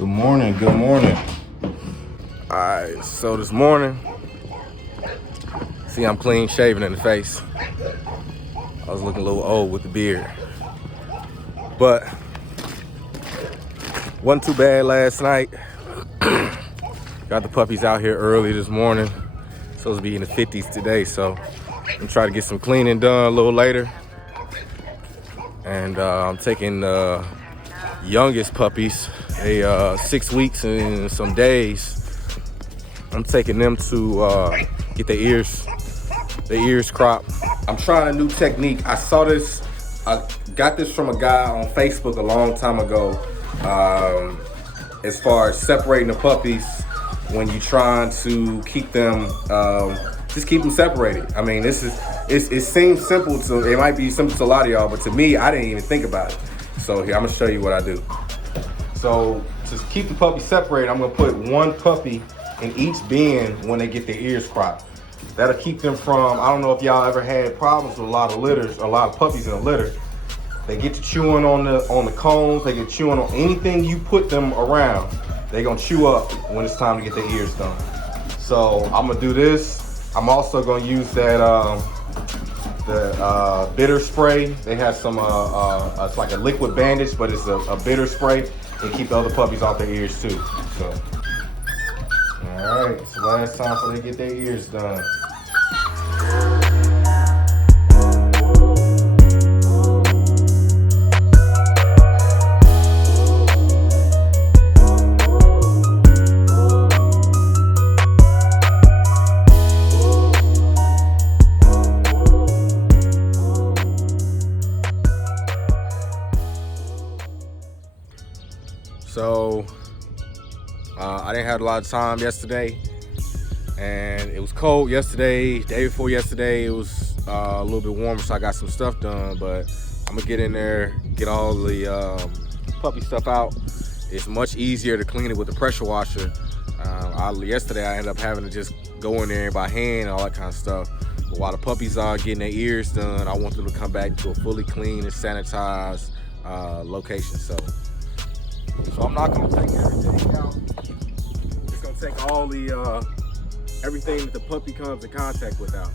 Good morning, good morning. Alright, so this morning, see I'm clean shaven in the face. I was looking a little old with the beard. But wasn't too bad last night. Got the puppies out here early this morning. Supposed to be in the 50s today, so I'm trying to get some cleaning done a little later. And I'm taking the youngest puppies, they 6 weeks and some days. I'm taking them to get their ears cropped. I'm trying a new technique. I saw this, I got this from a guy on Facebook a long time ago. As far as separating the puppies when you're trying to keep them, just keep them separated. I mean, it seems simple it might be simple to a lot of y'all, but to me, I didn't even think about it. So here, I'm gonna show you what I do. So to keep the puppies separated, I'm gonna put one puppy in each bin when they get their ears cropped. That'll keep them from, I don't know if y'all ever had problems with a lot of litters, a lot of puppies in a litter. They get to chewing on the cones, they get chewing on anything you put them around. They gonna chew up when it's time to get their ears done. So I'm gonna do this. I'm also gonna use that the bitter spray. They have some it's like a liquid bandage, but it's a bitter spray and keep the other puppies off their ears too. So all right, so last time before they get their ears done. So I didn't have a lot of time yesterday, and it was cold yesterday. Day before yesterday, it was a little bit warmer, so I got some stuff done. But I'm gonna get in there, get all the puppy stuff out. It's much easier to clean it with the pressure washer. Yesterday, I ended up having to just go in there by hand and all that kind of stuff. But while the puppies are getting their ears done, I want them to come back to a fully clean and sanitized location. So I'm not gonna take everything out. Just gonna take all the everything that the puppy comes in contact with out.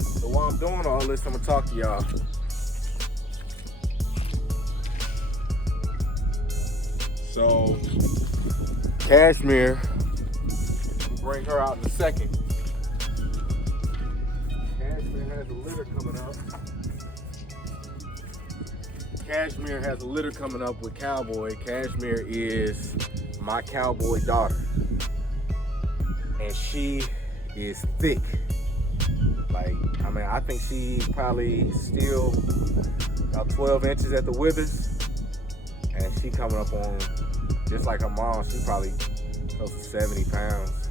So while I'm doing all this, I'm gonna talk to y'all. So Cashmere, we'll bring her out in a second. Has a litter coming up. Cashmere has a litter coming up with Cowboy. Cashmere is my cowboy daughter, and she is thick. Like, I mean, I think she's probably still about 12 inches at the withers, and she coming up on, just like her mom, she probably close to 70 pounds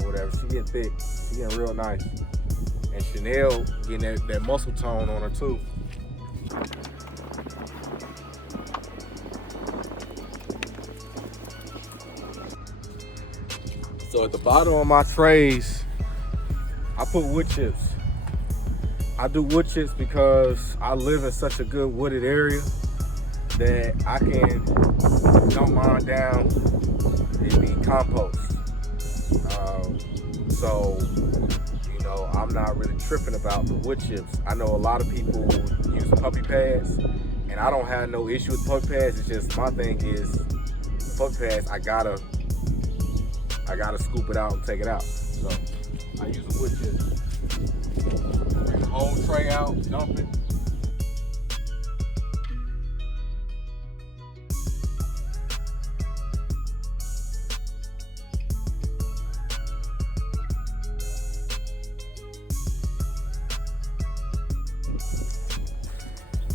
or whatever. She getting thick. She getting real nice. And Chanel getting that muscle tone on her too. So at the bottom of my trays, I put wood chips. I do wood chips because I live in such a good wooded area that I can dump mine down and be compost. So I'm not really tripping about the wood chips. I know a lot of people use puppy pads, and I don't have no issue with puppy pads. It's just my thing is puppy pads, I gotta scoop it out and take it out. So I use a wood chip. Bring the whole tray out, dump it.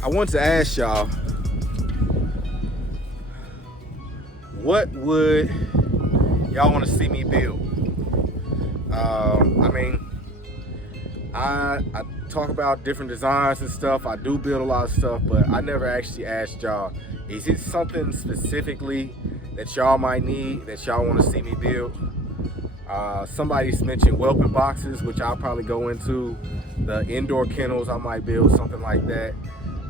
I want to ask y'all, what would y'all want to see me build? I mean, I talk about different designs and stuff. I do build a lot of stuff, but I never actually asked y'all, is it something specifically that y'all might need, that y'all want to see me build? Somebody's mentioned whelping boxes, which I'll probably go into. the indoor kennels, I might build something like that.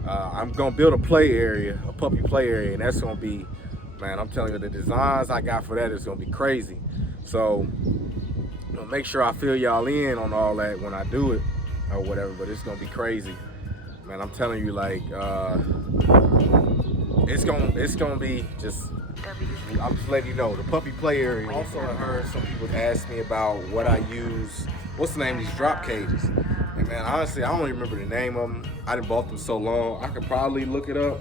I'm gonna build a play area, a puppy play area, and that's gonna be, man, I'm telling you, the designs I got for that is gonna be crazy. So, make sure I fill y'all in on all that when I do it or whatever, but it's gonna be crazy. Man, I'm telling you, like, it's gonna be just, I'm just letting you know, the puppy play area. Also, I heard some people ask me about what I use, what's the name of these drop cages. And man, honestly, I don't even remember the name of them. I done bought them so long, I could probably look it up,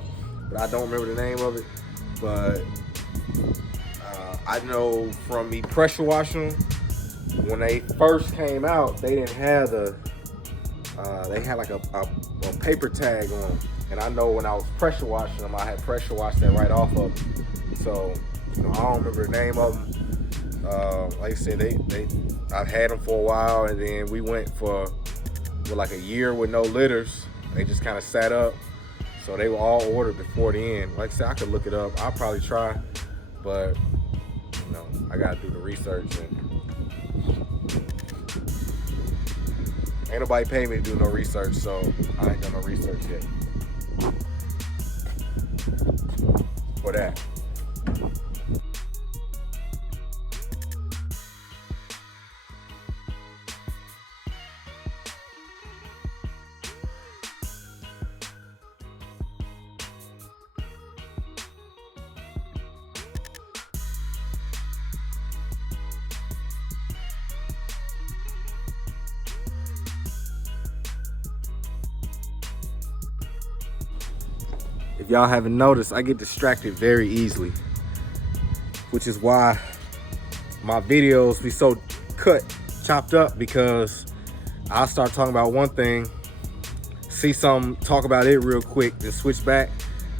but I don't remember the name of it. But I know from me pressure washing them, when they first came out, they didn't have the, they had like a paper tag on them. And I know when I was pressure washing them, I had pressure washed that right off of them. So, I don't remember the name of them. Like I said, I've had them for a while, and then we went for like a year with no litters. They just kind of sat up. So they were all ordered before the end. Like I said, I could look it up. I'll probably try, but I gotta do the research, and ain't nobody pay me to do no research, so I ain't done no research yet for that. If y'all haven't noticed, I get distracted very easily, which is why my videos be so chopped up, because I'll start talking about one thing, see something, talk about it real quick, then switch back,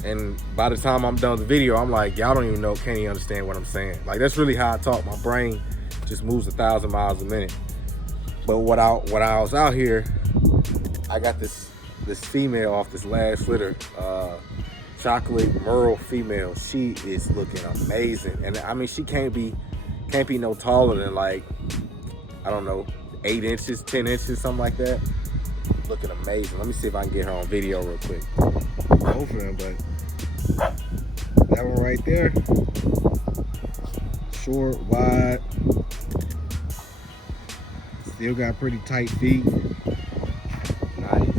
and by the time I'm done with the video, I'm like, y'all don't even know, can't even understand what I'm saying. Like, that's really how I talk. My brain just moves 1,000 miles a minute. But when I was out here, I got this female off this last litter, chocolate merle female. She is looking amazing, and I mean, she can't be no taller than, like, I don't know, 8 inches, 10 inches, something like that. Looking amazing. Let me see if I can get her on video real quick. Both of them, but that one right there, short, wide, still got pretty tight feet. Nice.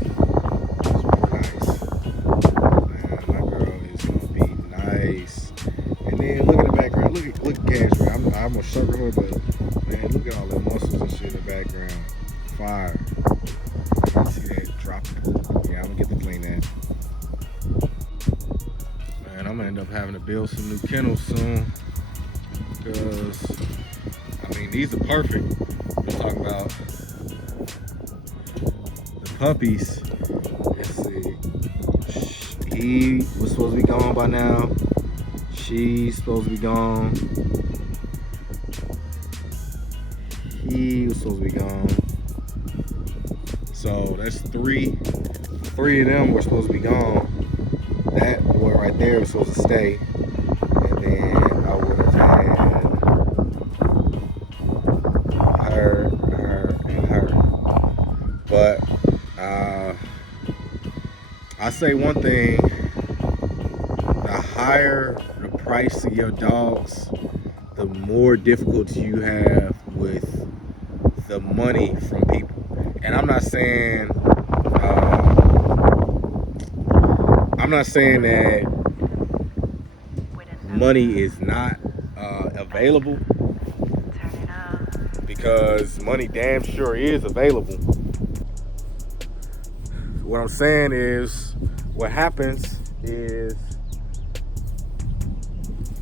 And then look at the background. Look at Cashmere. I'm gonna circle her, but man, look at all the muscles and shit in the background. Fire. You see that drop? Yeah, I'm gonna get to clean that. Man, I'm gonna end up having to build some new kennels soon, because I mean, these are perfect. We're talking about the puppies. Let's see. He was supposed to be gone by now. She's supposed to be gone. He was supposed to be gone. So that's three. 3 of them were supposed to be gone. That boy right there was supposed to stay. And then I would have had her, and her. But I say one thing, the higher the price of your dogs, the more difficulty you have with the money from people. And I'm not saying that money is not available, because money damn sure is available. What I'm saying is, what happens is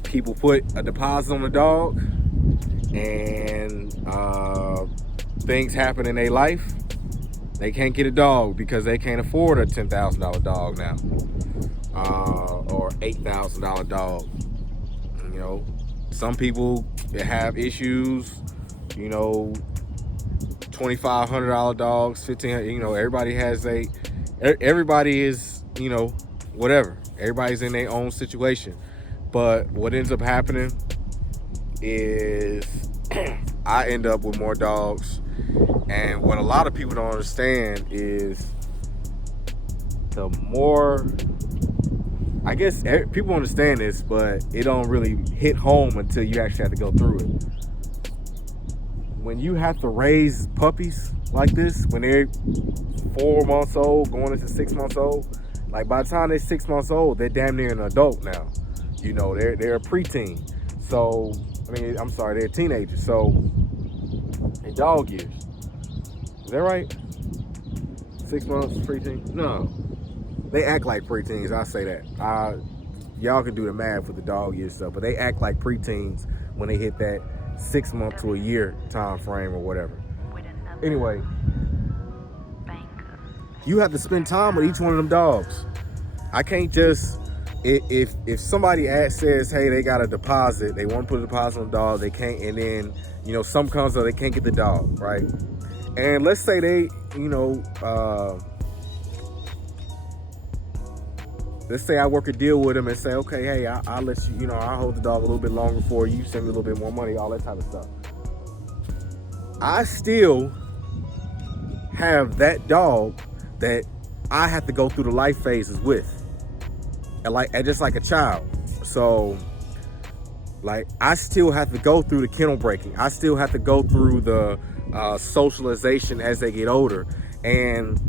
people put a deposit on the dog, and things happen in their life. They can't get a dog because they can't afford a $10,000 dog now, or $8,000 dog. Some people have issues, $2,500 dogs, $1,500. Everybody is, whatever. Everybody's in their own situation. But what ends up happening is I end up with more dogs And what a lot of people don't understand is the more, I guess people understand this, but it don't really hit home until you actually have to go through it. When you have to raise puppies like this, when they're 4 months old, going into 6 months old, like by the time they're 6 months old, they're damn near an adult now. You know, they're a preteen. So, they're teenagers. So, in dog years. Is that right? 6 months, preteen? No. They act like preteens, I say that. Y'all can do the math with the dog year stuff, but they act like preteens when they hit that 6 month to a year time frame or whatever. Anyway, you have to spend time with each one of them dogs. I can't just, if somebody says, hey, they got a deposit, they want to put a deposit on the dog, they can't, and then, some comes up, they can't get the dog, right? And let's say they, let's say I work a deal with them and say, okay, hey, I'll let you, I'll hold the dog a little bit longer for you, send me a little bit more money, all that type of stuff. I still have that dog that I have to go through the life phases with, and just like a child. So, like, I still have to go through the kennel breaking. I still have to go through the socialization as they get older. And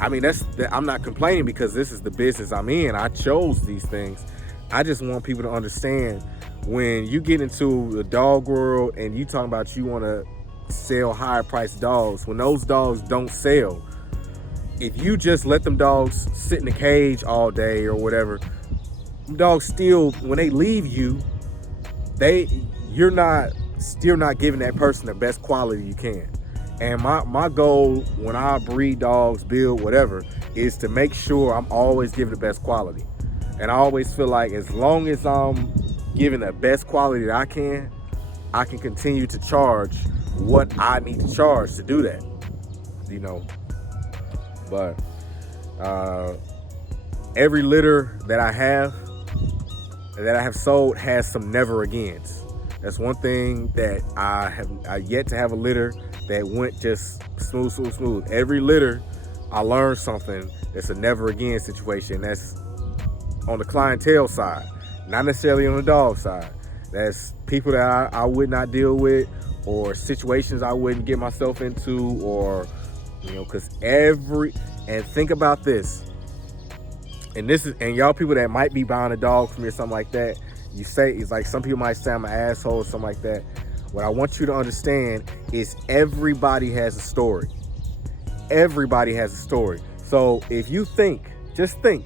I'm not complaining because this is the business I'm in. I chose these things. I just want people to understand, when you get into the dog world and you talking about you want to sell higher priced dogs, when those dogs don't sell, if you just let them dogs sit in the cage all day or whatever, dogs still, when they leave you, you're still not giving that person the best quality you can. And my goal when I breed dogs, build, whatever, is to make sure I'm always giving the best quality. And I always feel like as long as I'm giving the best quality that I can continue to charge what I need to charge to do that, But every litter that I have sold has some never agains. That's one thing that I yet to have a litter that went just smooth. Every litter, I learned something. It's a never again situation. That's on the clientele side, not necessarily on the dog side. That's people that I would not deal with, or situations I wouldn't get myself into, or, because and think about this. And y'all people that might be buying a dog from me or something like that, you say, it's like some people might say I'm an asshole or something like that. What I want you to understand is everybody has a story. Everybody has a story. So if you just think,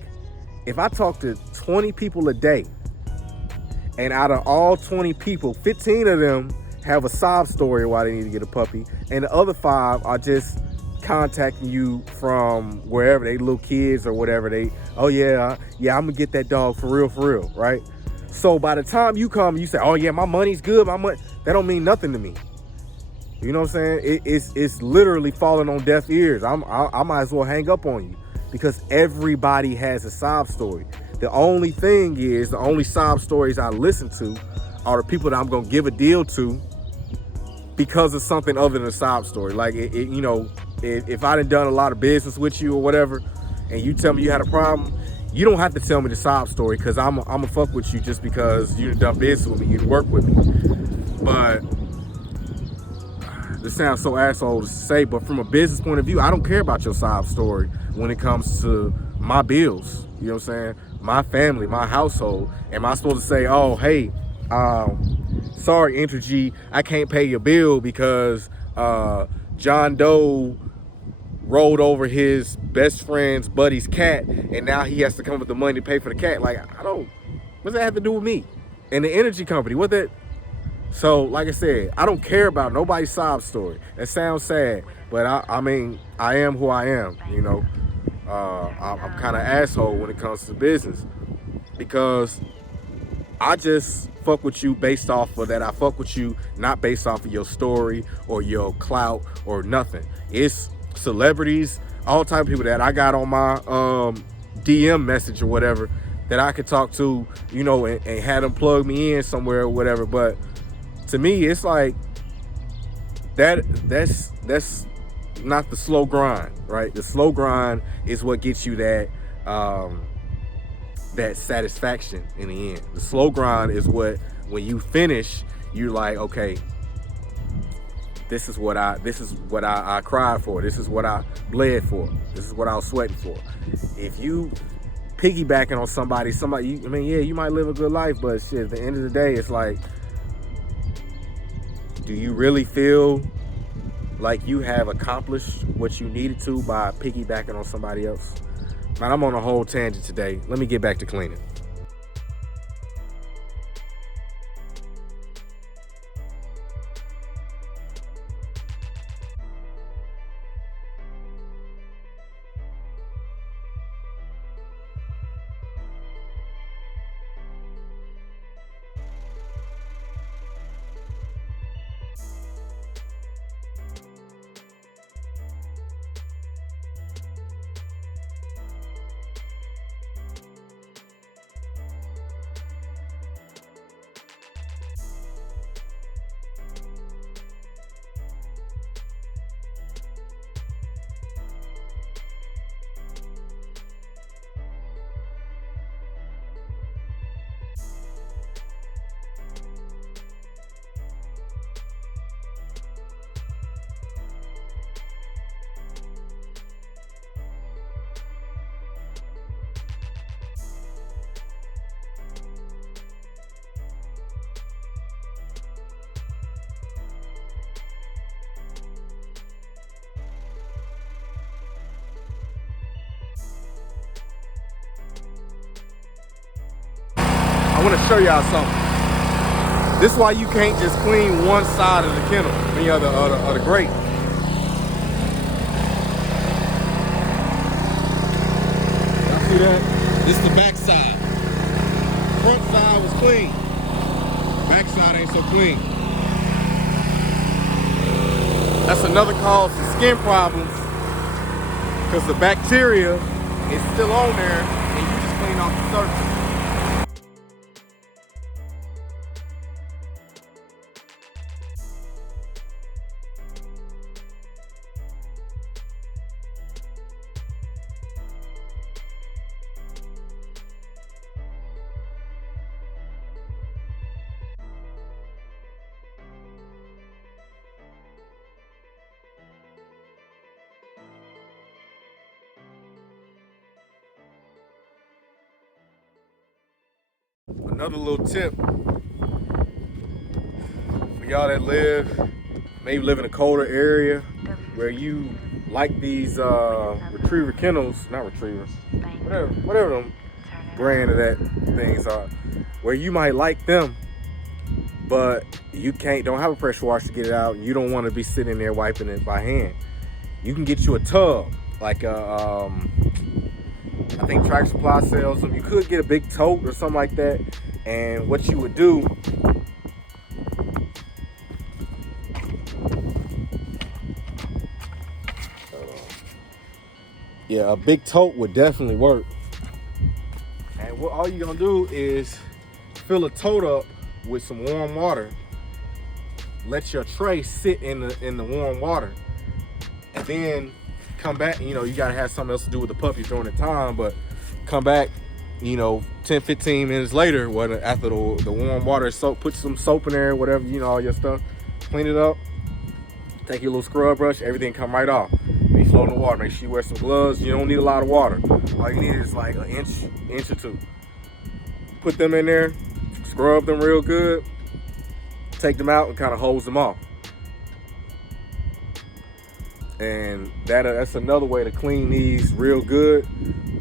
if I talk to 20 people a day, and out of all 20 people, 15 of them have a sob story why they need to get a puppy, and the other 5 are just contacting you from wherever, they little kids or whatever, I'm gonna get that dog for real, right? So by the time you come, you say, oh yeah, my money's good, that don't mean nothing to me. You know what I'm saying? It's literally falling on deaf ears. I might as well hang up on you, because everybody has a sob story. The only sob stories I listen to are the people that I'm gonna give a deal to because of something other than a sob story. Like, if I done a lot of business with you or whatever, and you tell me you had a problem, you don't have to tell me the sob story, because I'm a fuck with you just because you done business with me, you work with me. But this sounds so asshole to say, but from a business point of view, I don't care about your sob story when it comes to my bills. You know what I'm saying? My family, my household. Am I supposed to say, oh, hey, sorry, Entergy, I can't pay your bill because John Doe rolled over his best friend's buddy's cat, and now he has to come with the money to pay for the cat? Like, what's that have to do with me and the energy company? So, like I said, I don't care about nobody's sob story. That sounds sad, but I am who I am, I'm kind of asshole when it comes to business, because I just fuck with you based off of that. I fuck with you not based off of your story or your clout or nothing. It's celebrities, all type of people that I got on my DM message or whatever that I could talk to, and have them plug me in somewhere or whatever. But to me, it's like that that's not the slow grind, right? The slow grind is what gets you that that satisfaction in the end. The slow grind is what, when you finish, you're like, okay, this is what I cried for. This is what I bled for. This is what I was sweating for. If you piggybacking on somebody, you might live a good life, but shit, at the end of the day, it's like, do you really feel like you have accomplished what you needed to by piggybacking on somebody else? Man, I'm on a whole tangent today. Let me get back to cleaning. I want to show y'all something. This is why you can't just clean one side of the kennel, the grate. Y'all see that? This is the back side. Front side was clean. Back side ain't so clean. That's another cause for skin problems, because the bacteria is still on there and you just clean off the surface. Another little tip for y'all that maybe live in a colder area where you like these retriever kennels, not retrievers, whatever them brand of that things are, where you might like them, but you don't have a pressure washer to get it out. You don't want to be sitting there wiping it by hand. You can get you a tub, like I think Tractor Supply sells them. You could get a big tote or something like that. And what you would do, yeah, a big tote would definitely work. And all you're gonna do is fill a tote up with some warm water. Let your tray sit in the warm water, and then come back. You gotta have something else to do with the puppy during the time, but come back 10-15 minutes later, after the warm water is soaked, put some soap in there, whatever, all your stuff, clean it up, take your little scrub brush, everything come right off. When you float in the water, make sure you wear some gloves. You don't need a lot of water. All you need is like an inch or two. Put them in there, scrub them real good, take them out and kind of hose them off. And that's another way to clean these real good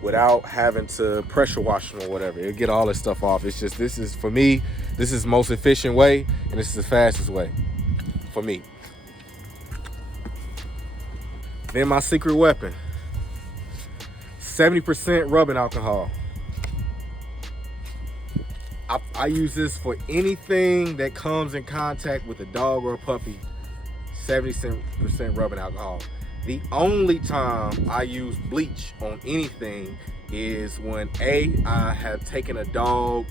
without having to pressure wash them or whatever. It'll get all this stuff off. It's just, for me, this is the most efficient way, and this is the fastest way for me. Then my secret weapon, 70% rubbing alcohol. I use this for anything that comes in contact with a dog or a puppy. 70% rubbing alcohol. The only time I use bleach on anything is when I have taken a dog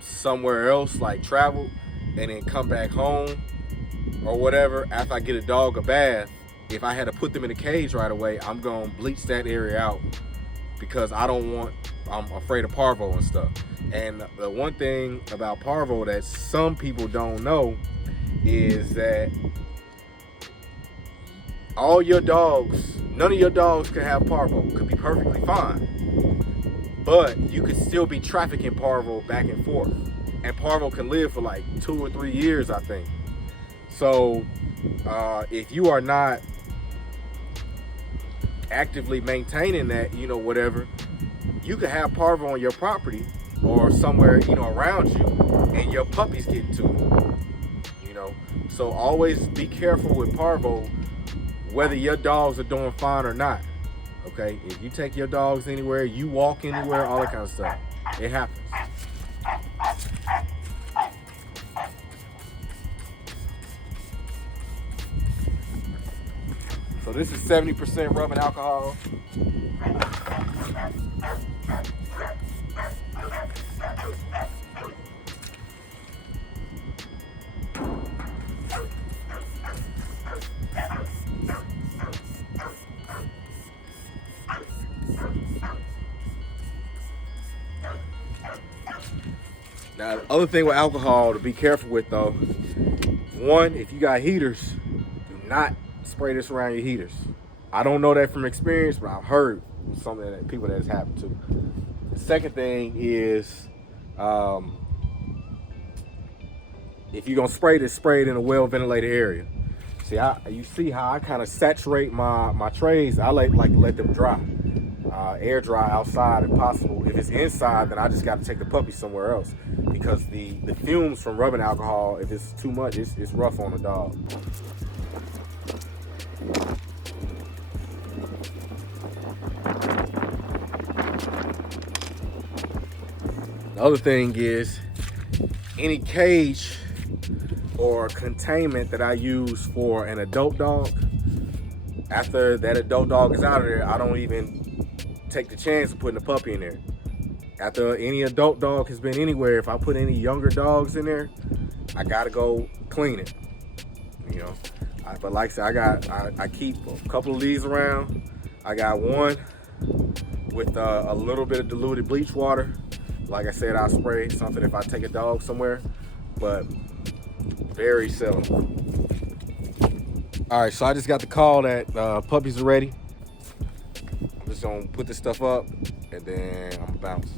somewhere else, like travel, and then come back home or whatever, after I get a dog a bath, if I had to put them in a cage right away, I'm gonna bleach that area out because I'm afraid of parvo and stuff. And the one thing about parvo that some people don't know is that all your dogs, none of your dogs could have parvo, could be perfectly fine. But you could still be trafficking parvo back and forth. And parvo can live for like 2 or 3 years, I think. So if you are not actively maintaining that, whatever, you could have parvo on your property or somewhere, around you, and your puppies get to it, So always be careful with parvo, whether your dogs are doing fine or not. Okay, if you take your dogs anywhere, you walk anywhere, all that kind of stuff, it happens. So this is 70% rubbing alcohol. Now, the other thing with alcohol to be careful with though, one, if you got heaters, do not spray this around your heaters. I don't know that from experience, but I've heard something that people that has happened to. The second thing is, if you're gonna spray this, spray it in a well-ventilated area. See, you see how I kind of saturate my trays. I like to let them dry, air dry outside if possible. If it's inside, then I just got to take the puppy somewhere else because the fumes from rubbing alcohol, if it's too much, it's rough on the dog. The other thing is, any cage or containment that I use for an adult dog, after that adult dog is out of there, I don't even take the chance of putting a puppy in there. After any adult dog has been anywhere, if I put any younger dogs in there, I gotta go clean it. But like I said, I keep a couple of these around. I got one with a little bit of diluted bleach water. Like I said, I'll spray something if I take a dog somewhere, but very seldom. All right, so I just got the call that puppies are ready. I'm just gonna put this stuff up and then I'm gonna bounce.